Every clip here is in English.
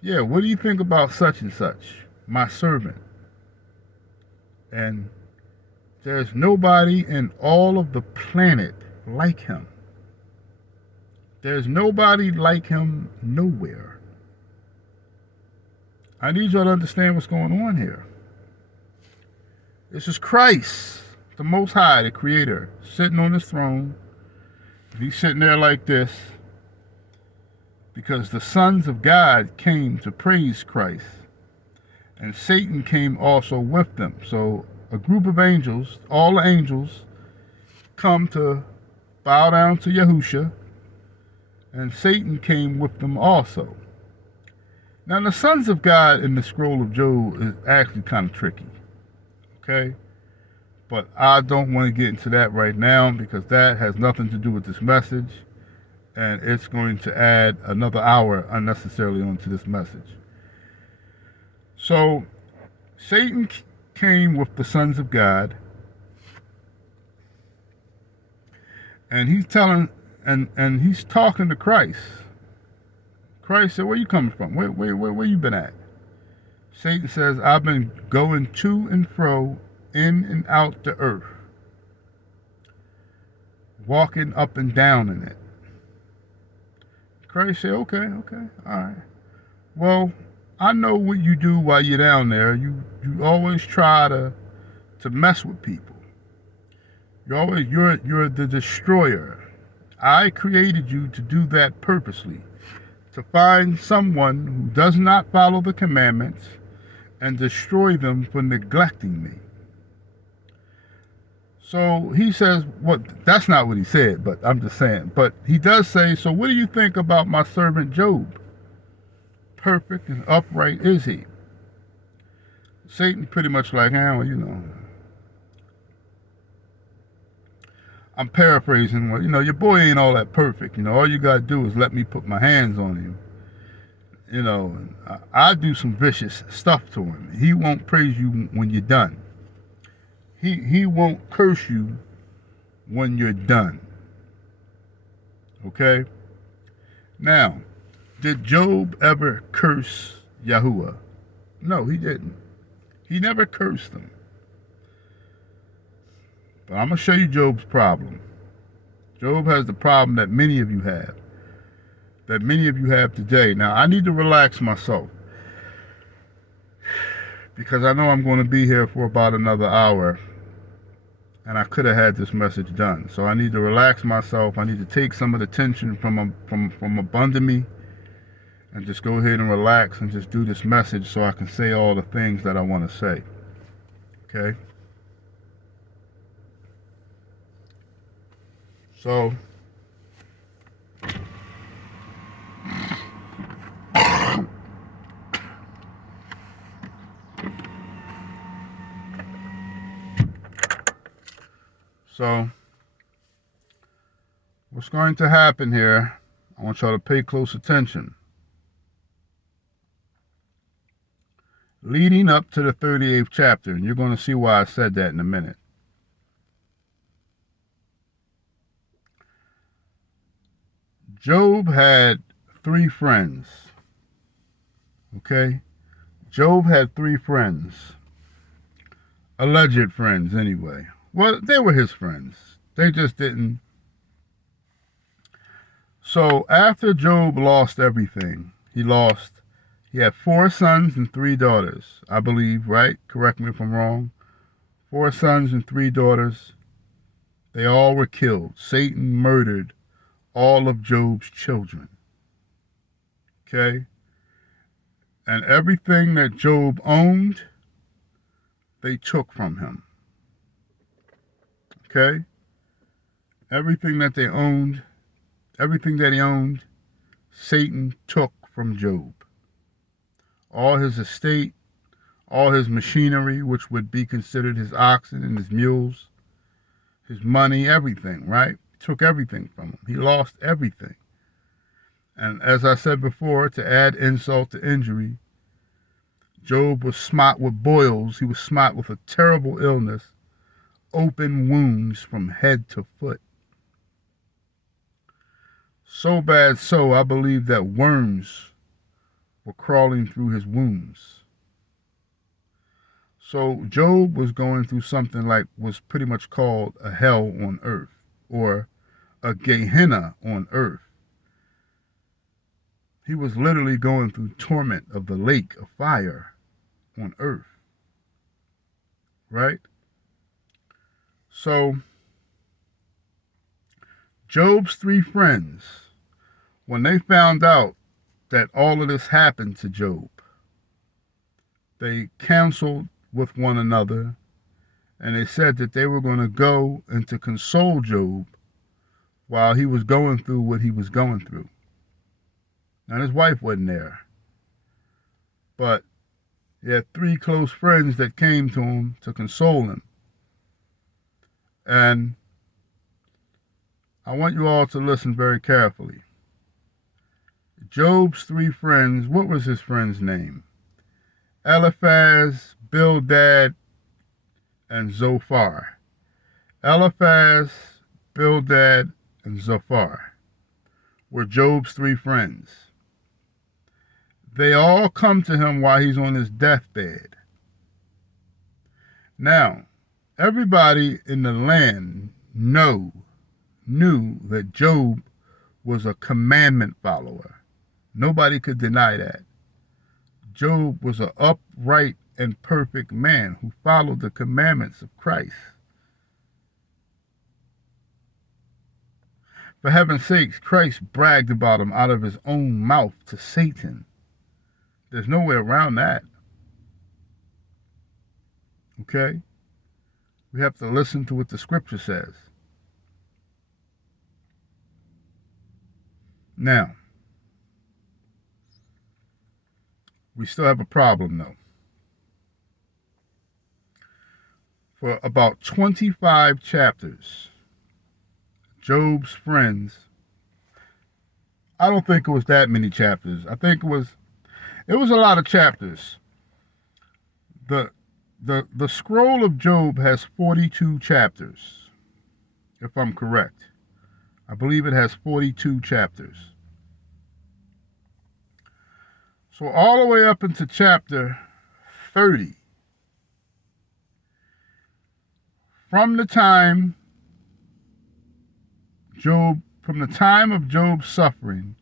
Yeah, what do you think about such and such, my servant? And there's nobody in all of the planet like him. There's nobody like him nowhere. I need y'all to understand what's going on here. This is Christ, the Most High, the Creator, sitting on his throne. And he's sitting there like this because the sons of God came to praise Christ, and Satan came also with them. So a group of angels, all the angels, come to bow down to Yahusha, and Satan came with them also. Now, the sons of God in the scroll of Job is actually kind of tricky, okay? But I don't want to get into that right now because that has nothing to do with this message, and it's going to add another hour unnecessarily onto this message. So, Satan came with the sons of God, and he's telling, and he's talking to Christ. Christ said, where you coming from? Where you been at? Satan says, I've been going to and fro, in and out the earth, walking up and down in it. Christ said, okay, all right. Well, I know what you do while you're down there. You always try to mess with people. You're the destroyer. I created you to do that purposely, to find someone who does not follow the commandments and destroy them for neglecting me. So he says, well, that's not what he said, but I'm just saying. But he does say, so what do you think about my servant Job? Perfect and upright is he. Satan pretty much like, well, I'm paraphrasing, well, your boy ain't all that perfect. All you got to do is let me put my hands on him. I do some vicious stuff to him. He won't praise you when you're done. He won't curse you when you're done. Okay? Now, did Job ever curse Yahuwah? No, he didn't. He never cursed him. But I'm going to show you Job's problem. Job has the problem that many of you have. That many of you have today. Now, I need to relax myself because I know I'm going to be here for about another hour, and I could have had this message done. So I need to relax myself. I need to take some of the tension from under me and just go ahead and relax and just do this message so I can say all the things that I want to say. Okay? So, what's going to happen here, I want y'all to pay close attention. Leading up to the 38th chapter, and you're going to see why I said that in a minute. Job had 3 friends. Okay? Job had 3 friends. Alleged friends, anyway. Well, they were his friends. They just didn't. So after Job lost everything, he had 4 sons and 3 daughters, I believe, right? Correct me if I'm wrong. 4 sons and 3 daughters. They all were killed. Satan murdered all of Job's children. Okay? And everything that Job owned, they took from him. Okay? Everything that he owned, Satan took from Job. All his estate, all his machinery, which would be considered his oxen and his mules, his money, everything, right? Took everything from him. He lost everything. And as I said before, to add insult to injury, Job was smart with boils. He was smart with a terrible illness, open wounds from head to foot. So bad so, I believe that worms were crawling through his wounds. So Job was going through something like was pretty much called a hell on earth, or a Gehenna on earth. He was literally going through torment of the lake of fire on earth. Right? So Job's 3 friends, when they found out that all of this happened to Job, they counseled with one another, and they said that they were going to go and to console Job while he was going through what he was going through. Now, his wife wasn't there, but he had 3 close friends that came to him to console him. And I want you all to listen very carefully. Job's 3 friends, what was his friend's name? Eliphaz, Bildad, and Zophar. Eliphaz, Bildad, and Zophar were Job's 3 friends. They all come to him while he's on his deathbed. Now, everybody in the land knew that Job was a commandment follower. Nobody could deny that. Job was an upright and perfect man who followed the commandments of Christ. For heaven's sakes, Christ bragged about him out of his own mouth to Satan. There's no way around that. Okay? We have to listen to what the scripture says. Now, we still have a problem, though. For about 25 chapters, Job's friends, I don't think it was that many chapters. I think it was a lot of chapters. The scroll of Job has 42 chapters, if I'm correct. I believe it has 42 chapters. So all the way up into chapter 30, from the time of Job's suffering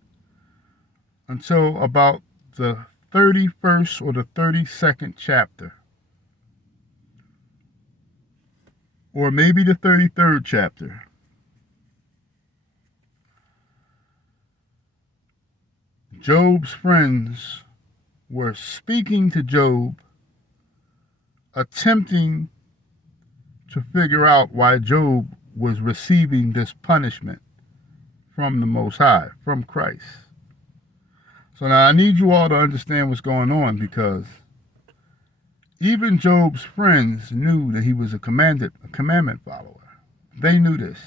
until about the 31st or the 32nd chapter, or maybe the 33rd chapter, Job's friends were speaking to Job, attempting to figure out why Job was receiving this punishment from the Most High, from Christ. So now I need you all to understand what's going on, because even Job's friends knew that he was a commandment follower. They knew this.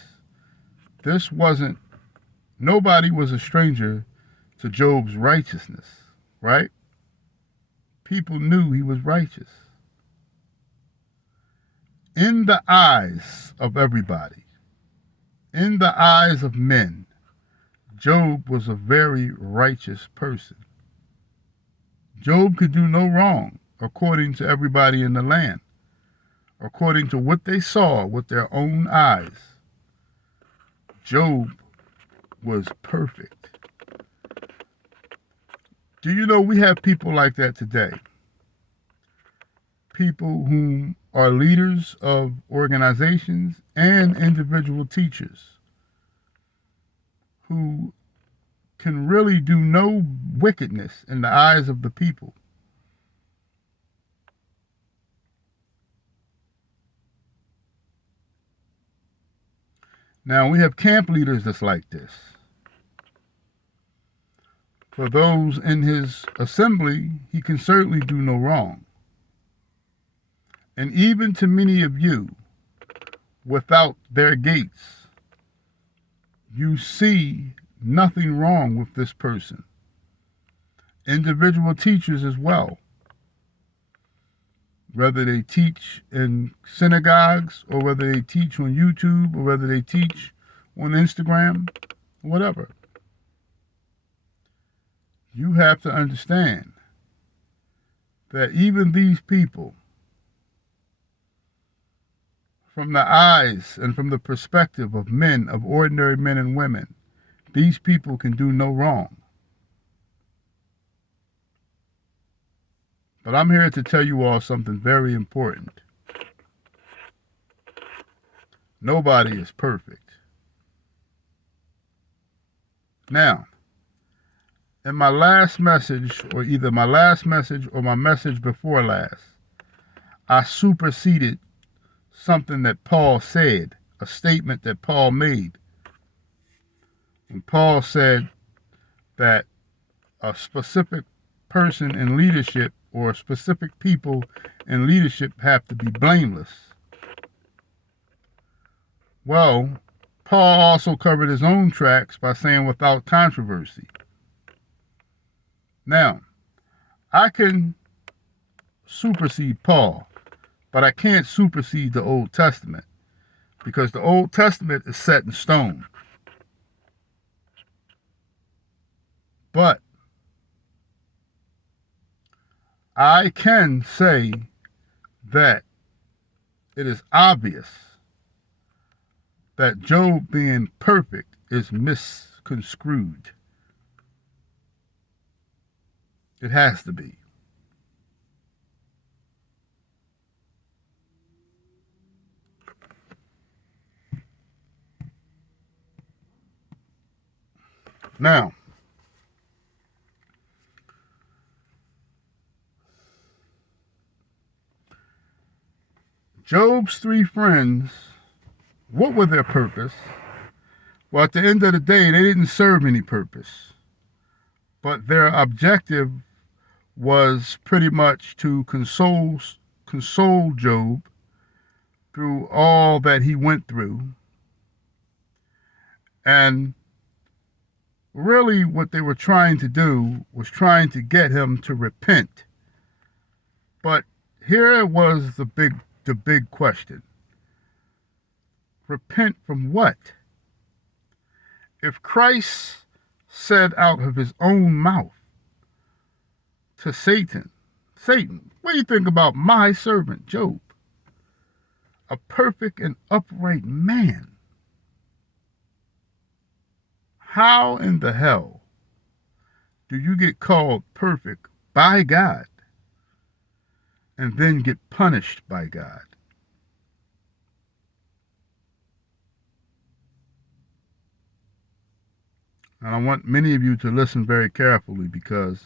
Nobody was a stranger to Job's righteousness, right? People knew he was righteous. In the eyes of everybody, in the eyes of men, Job was a very righteous person. Job could do no wrong, according to everybody in the land, according to what they saw with their own eyes. Job was perfect. Do you know we have people like that today? People whom are leaders of organizations and individual teachers who can really do no wickedness in the eyes of the people. Now, we have camp leaders that's like this. For those in his assembly, he can certainly do no wrong. And even to many of you, without their gates, you see nothing wrong with this person. Individual teachers as well. Whether they teach in synagogues, or whether they teach on YouTube, or whether they teach on Instagram, whatever. You have to understand that even these people, from the eyes and from the perspective of men, of ordinary men and women, these people can do no wrong. But I'm here to tell you all something very important. Nobody is perfect. Now, in my last message, or either my last message or my message before last, I superseded something that Paul said, a statement that Paul made. And Paul said that a specific person in leadership or specific people in leadership have to be blameless. Well, Paul also covered his own tracks by saying without controversy. Now, I can supersede Paul, but I can't supersede the Old Testament because the Old Testament is set in stone. But I can say that it is obvious that Job being perfect is misconstrued. It has to be. Now, Job's three friends, what was their purpose? Well, at the end of the day, they didn't serve any purpose. But their objective was pretty much to console Job through all that he went through. And really what they were trying to do was trying to get him to repent. But here was the big question. Repent from what? If Christ said out of his own mouth to Satan, what do you think about my servant Job? A perfect and upright man. How in the hell do you get called perfect by God and then get punished by God? And I want many of you to listen very carefully, because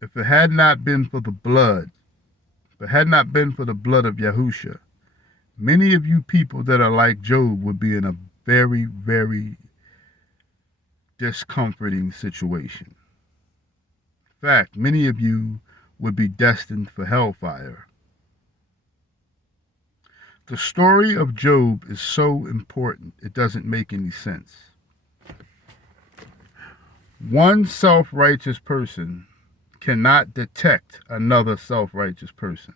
if it had not been for the blood, if it had not been for the blood of Yahusha, many of you people that are like Job would be in a very, very discomforting situation. In fact, many of you would be destined for hellfire. The story of Job is so important, it doesn't make any sense. One self-righteous person cannot detect another self-righteous person.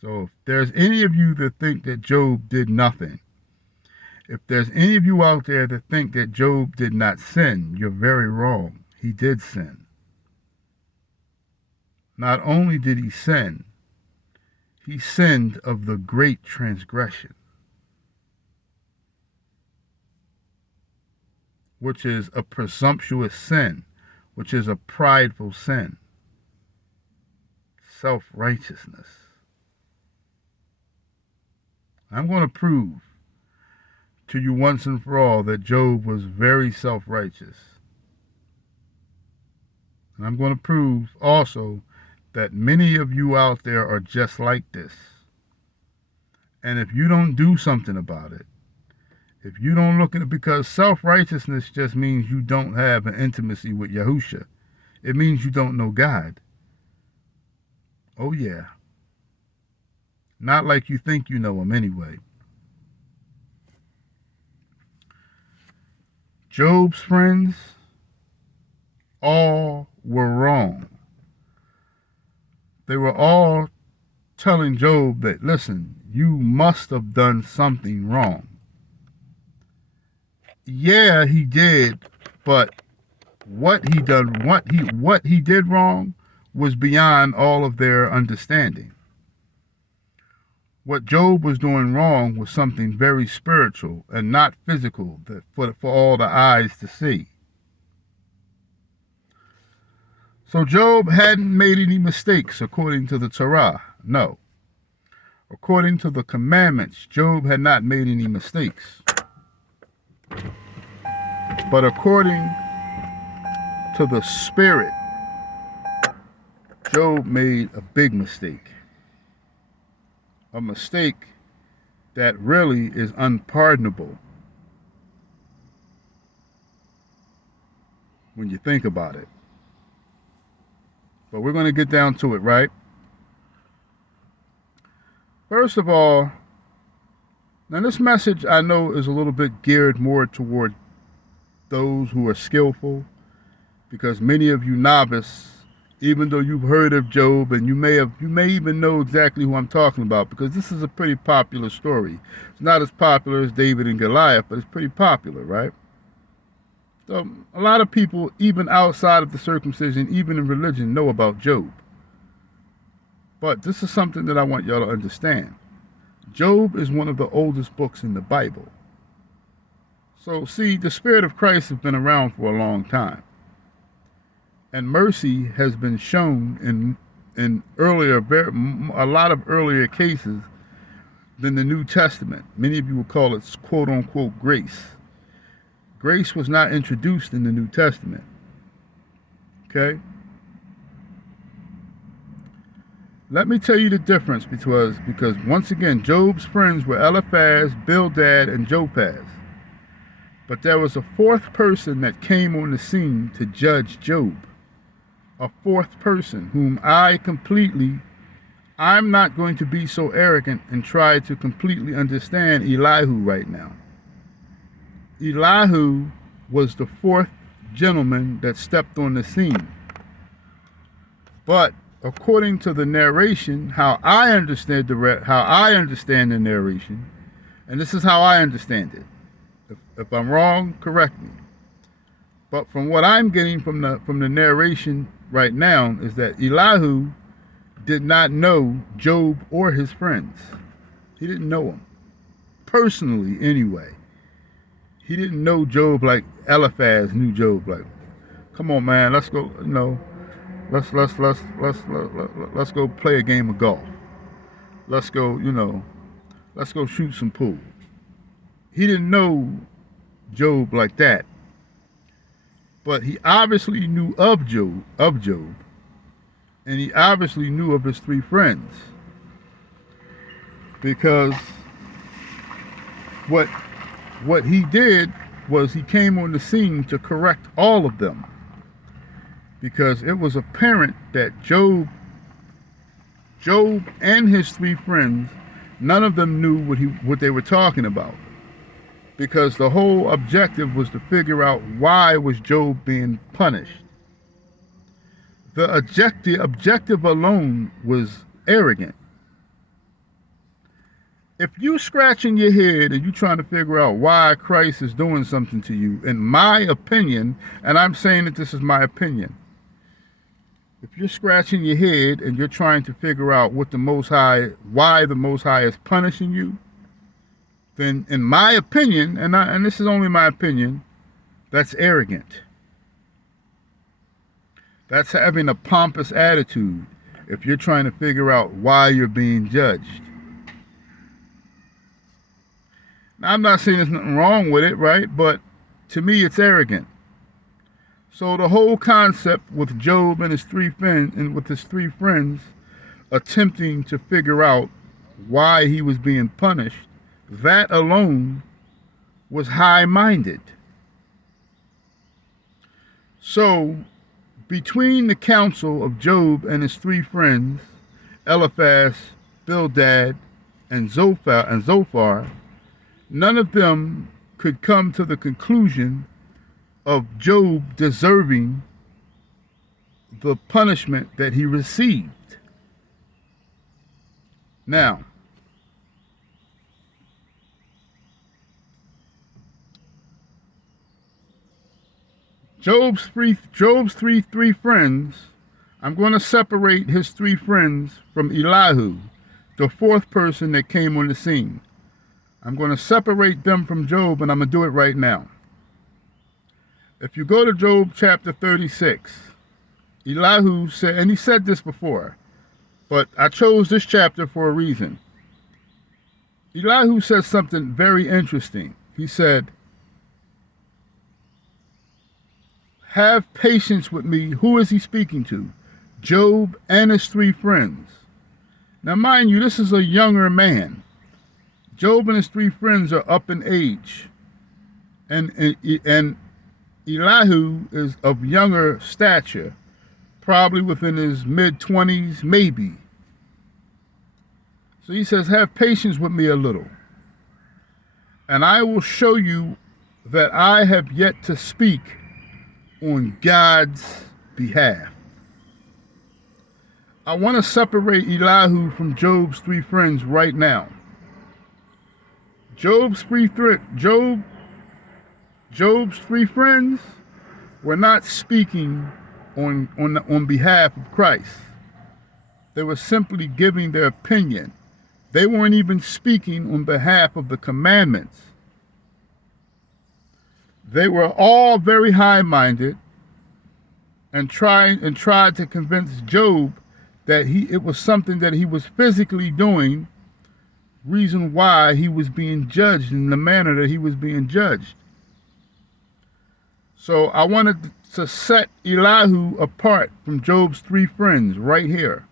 So if there's any of you that think that Job did nothing, if there's any of you out there that think that Job did not sin, you're very wrong. He did sin. Not only did he sin, he sinned of the great transgression, which is a presumptuous sin, which is a prideful sin, self-righteousness. I'm going to prove to you once and for all that Job was very self-righteous. And I'm going to prove also that many of you out there are just like this. And if you don't do something about it, if you don't look at it, because self-righteousness just means you don't have an intimacy with Yahusha. It means you don't know God. Oh yeah. Not like you think you know him anyway. Job's friends all were wrong. They were all telling Job that, listen, you must have done something wrong. Yeah, he did, but what he did wrong was beyond all of their understanding. What Job was doing wrong was something very spiritual and not physical that for all the eyes to see. So Job hadn't made any mistakes according to the Torah. No. According to the commandments, Job had not made any mistakes. But according to the Spirit, Job made a big mistake. A mistake that really is unpardonable when you think about it. But we're going to get down to it, right? First of all, now this message I know is a little bit geared more toward those who are skillful, because many of you novice, even though you've heard of Job and you may even know exactly who I'm talking about, because this is a pretty popular story. It's not as popular as David and Goliath, but it's pretty popular, right? So a lot of people, even outside of the circumcision, even in religion, know about Job. But this is something that I want y'all to understand. Job is one of the oldest books in the Bible. So see, the Spirit of Christ has been around for a long time. And mercy has been shown in a lot of earlier cases than the New Testament. Many of you will call it quote unquote grace. Grace was not introduced in the New Testament. Okay? Let me tell you the difference because once again, Job's friends were Eliphaz, Bildad, and Zophar. But there was a fourth person that came on the scene to judge Job. A fourth person whom I'm not going to be so arrogant and try to completely understand Elihu right now. Elihu was the fourth gentleman that stepped on the scene. But according to the narration, how I understand the narration, and this is how I understand it. If I'm wrong, correct me. But from what I'm getting from the narration right now is that Elihu did not know Job or his friends. He didn't know them. Personally, anyway. He didn't know Job like Eliphaz knew Job. Like, come on, man, let's go, let's go play a game of golf. Let's go, let's go shoot some pool. He didn't know Job like that. But he obviously knew of Job, and he obviously knew of his three friends. Because what he did was he came on the scene to correct all of them. Because it was apparent that Job and his three friends, none of them knew what they were talking about. Because the whole objective was to figure out why was Job being punished. The objective alone was arrogant. If you scratching your head and you trying to figure out why Christ is doing something to you, in my opinion, and I'm saying that this is my opinion, if you're scratching your head and you're trying to figure out why the Most High is punishing you, then in my opinion, and this is only my opinion, that's arrogant. That's having a pompous attitude if you're trying to figure out why you're being judged. Now, I'm not saying there's nothing wrong with it, right? But to me, it's arrogant. So the whole concept with Job and his three friends attempting to figure out why he was being punished, that alone was high-minded. So, between the counsel of Job and his three friends, Eliphaz, Bildad, and Zophar, none of them could come to the conclusion of Job deserving the punishment that he received. Now, Job's three friends, I'm going to separate his three friends from Elihu, the fourth person that came on the scene. I'm going to separate them from Job, and I'm going to do it right now. If you go to Job chapter 36, Elihu said, and he said this before, but I chose this chapter for a reason. Elihu said something very interesting. He said, have patience with me. Who is he speaking to? Job and his three friends. Now, mind you, this is a younger man. Job and his three friends are up in age. And Elihu is of younger stature, probably within his mid-20s, maybe. So he says, have patience with me a little, and I will show you that I have yet to speak on God's behalf. I want to separate Elihu from Job's three friends right now. Job's three friends were not speaking on behalf of Christ. They were simply giving their opinion. They weren't even speaking on behalf of the commandments. They were all very high-minded and tried to convince Job that it was something that he was physically doing, reason why he was being judged in the manner that he was being judged. So I wanted to set Elihu apart from Job's three friends right here.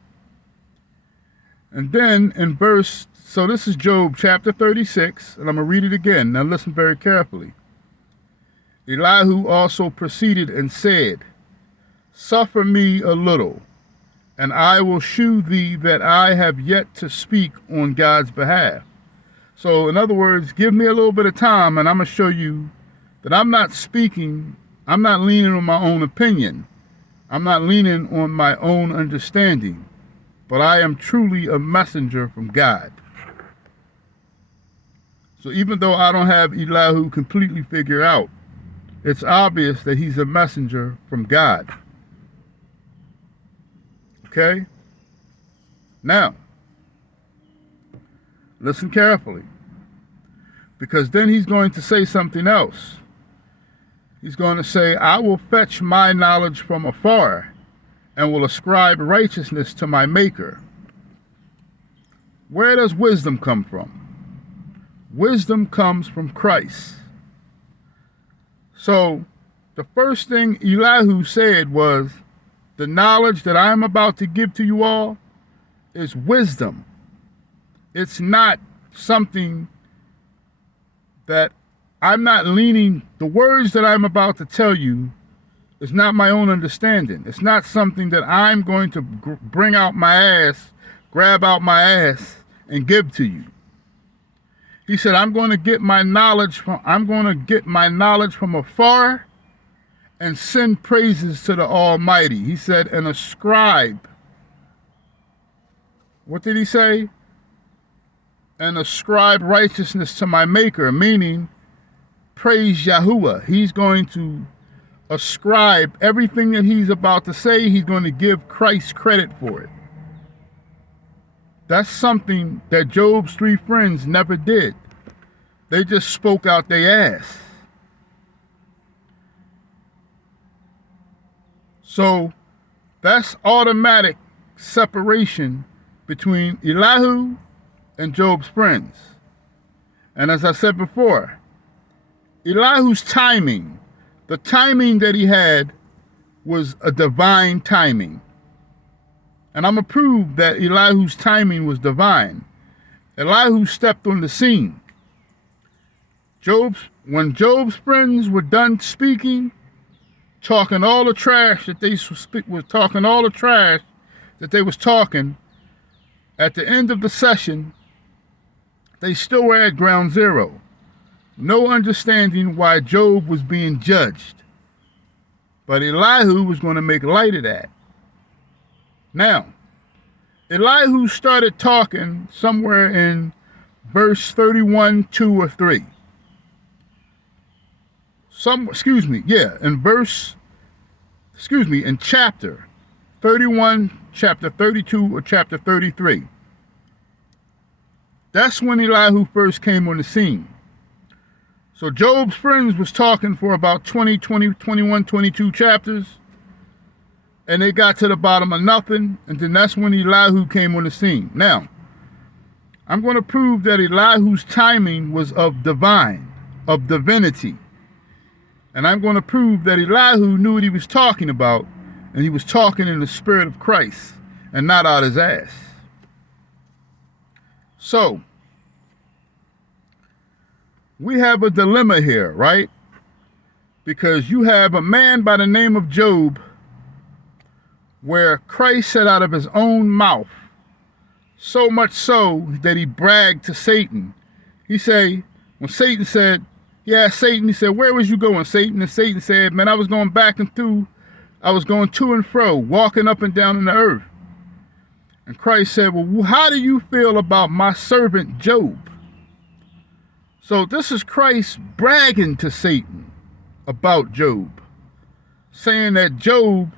And then in so this is Job chapter 36, and I'm going to read it again. Now listen very carefully. Elihu also proceeded and said, suffer me a little, and I will shew thee that I have yet to speak on God's behalf. So in other words, give me a little bit of time, and I'm going to show you that I'm not leaning on my own opinion. I'm not leaning on my own understanding, but I am truly a messenger from God. So even though I don't have Elihu completely figured out, it's obvious that he's a messenger from God. Okay? Now, listen carefully, because then he's going to say something else. He's going to say, I will fetch my knowledge from afar and will ascribe righteousness to my Maker. Where does wisdom come from? Wisdom comes from Christ. So the first thing Elihu said was, the knowledge that I am about to give to you all is wisdom. It's not something that I'm not leaning, the words that I'm about to tell you is not my own understanding. It's not something that I'm going to bring out my ass, grab out my ass, and give to you. He said, I'm going to get my knowledge from afar and send praises to the Almighty. He said, and ascribe. What did he say? And ascribe righteousness to my Maker, meaning praise Yahuwah. He's going to ascribe everything that he's about to say. He's going to give Christ credit for it. That's something that Job's three friends never did. They just spoke out their ass. So that's automatic separation between Elihu and Job's friends. And as I said before, Elihu's timing, the timing that he had was a divine timing. And I'm going to prove that Elihu's timing was divine. Elihu stepped on the scene. When Job's friends were done speaking, talking all the trash that they was talking, at the end of the session, they still were at ground zero. No understanding why Job was being judged. But Elihu was going to make light of that. Now, Elihu started talking somewhere in verse 31, 2 or 3. In verse in chapter 31, chapter 32, or chapter 33. That's when Elihu first came on the scene. So Job's friends was talking for about 20, 21, 22 chapters, and they got to the bottom of nothing, and then that's when Elihu came on the scene. Now, I'm going to prove that Elihu's timing was of divinity. And I'm going to prove that Elihu knew what he was talking about, and he was talking in the spirit of Christ and not out his ass. So, we have a dilemma here, right? Because you have a man by the name of Job, where Christ said out of his own mouth, so much so that he bragged to Satan. When Satan said, yeah, Satan, he said, where was you going, Satan? And Satan said, man, I was going to and fro, walking up and down in the earth. And Christ said, well, how do you feel about my servant Job? So this is Christ bragging to Satan about Job, saying that Job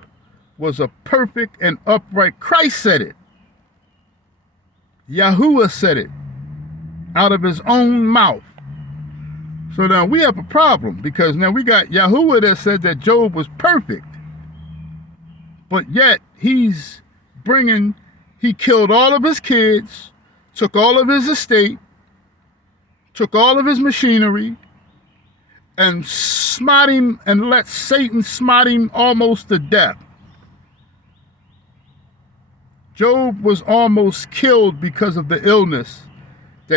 was a perfect and upright. Christ said it. Yahuwah said it out of his own mouth. So now we have a problem, because now we got Yahuwah that said that Job was perfect, but yet he killed all of his kids, took all of his estate, took all of his machinery, and smote him and let Satan smite him almost to death. Job was almost killed because of the illness